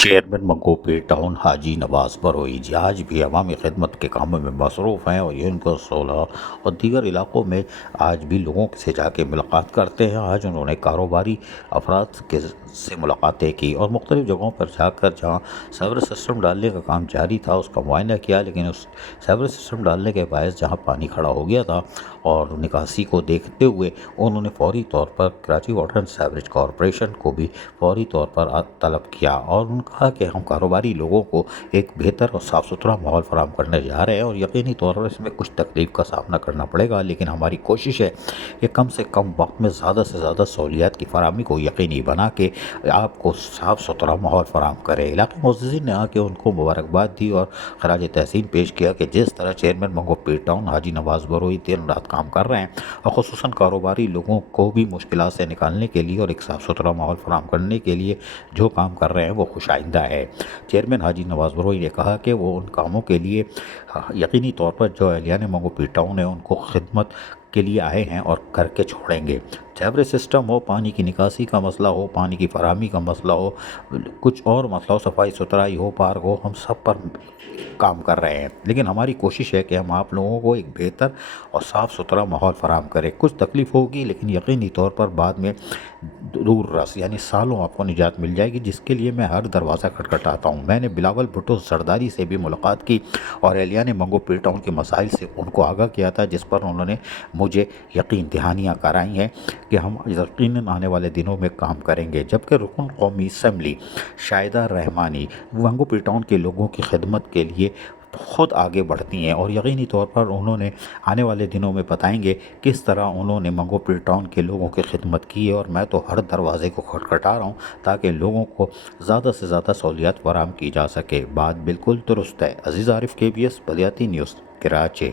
Chairman منگوپی town حاجی نواز بروئی جی آج بھی عوامی خدمت کے کاموں میں مصروف ہیں اور یہ ان کو صولا اور دیگر علاقوں میں آج بھی لوگوں سے جا کے ملاقات کرتے ہیں۔ آج انہوں نے کاروباری افراد سے ملاقاتیں کی اور مختلف جگہوں پر جا کر جہاں سیور سسٹم ڈالنے کا کام جاری تھا اس کا معائنہ کیا، لیکن اس سیور سسٹم ڈالنے کے باعث جہاں پانی کھڑا ہو گیا تھا اور نکاسی کو دیکھتے ہوئے انہوں نے فوری طور پر Karachi water and sewerage corporation کو بھی فوری طور پر طلب کیا اور انہوں نے کہا کہ ہم کاروباری لوگوں کو ایک بہتر اور صاف ستھرا ماحول فراہم کرنے جا رہے ہیں اور یقینی طور پر اس میں کچھ تکلیف کا سامنا کرنا پڑے گا، لیکن ہماری کوشش ہے کہ کم سے کم وقت میں زیادہ سے زیادہ سہولیات کی فراہمی کو یقینی بنا کے آپ کو صاف ستھرا ماحول فراہم کرے۔ علاقائی معززین نے آ کے ان کو مبارکباد دی اور خراج تحسین پیش کیا کہ جس طرح چیئرمین منگوپی ٹاؤن حاجی نواز بروئی دن رات کام کر رہے ہیں اور خصوصاً کاروباری لوگوں کو بھی مشکلات سے نکالنے کے لیے اور ایک صاف ستھرا ماحول فراہم کرنے کے لیے جو کام کر رہے ہیں وہ خوش آئندہ ہے۔ چیئرمین حاجی نواز بروئی نے کہا کہ وہ ان کاموں کے لیے یقینی طور پر جو اہلیان منگوپی ٹاؤن ہے ان کو خدمت کے لیے آئے ہیں اور کر کے چھوڑیں گے۔ سیوریج سسٹم ہو، پانی کی نکاسی کا مسئلہ ہو، پانی کی فراہمی کا مسئلہ ہو، کچھ اور مسئلہ ہو، صفائی ستھرائی ہو، پارک ہو، ہم سب پر کام کر رہے ہیں، لیکن ہماری کوشش ہے کہ ہم آپ لوگوں کو ایک بہتر اور صاف ستھرا ماحول فراہم کریں۔ کچھ تکلیف ہوگی لیکن یقینی طور پر بعد میں دور رس یعنی سالوں آپ کو نجات مل جائے گی، جس کے لیے میں ہر دروازہ کھٹکھٹاتا ہوں۔ میں نے بلاول بھٹو زرداری سے بھی ملاقات کی اور اہلیان منگوپی ٹاؤن کے مسائل سے ان کو آگاہ کیا تھا، جس پر انہوں نے مجھے یقین دہانیاں کرائی ہیں کہ ہم یقیناً آنے والے دنوں میں کام کریں گے۔ جبکہ رکن قومی اسمبلی شاہدہ رحمانی منگوپی ٹاؤن کے لوگوں کی خدمت کے لیے خود آگے بڑھتی ہیں اور یقینی طور پر انہوں نے آنے والے دنوں میں بتائیں گے کس طرح انہوں نے منگوپی ٹاؤن کے لوگوں کی خدمت کی ہے، اور میں تو ہر دروازے کو کھٹکھٹا رہا ہوں تاکہ لوگوں کو زیادہ سے زیادہ سہولیات فراہم کی جا سکے۔ بات بالکل درست ہے۔ عزیز عارف، KBS بلیاتی نیوز، کراچی۔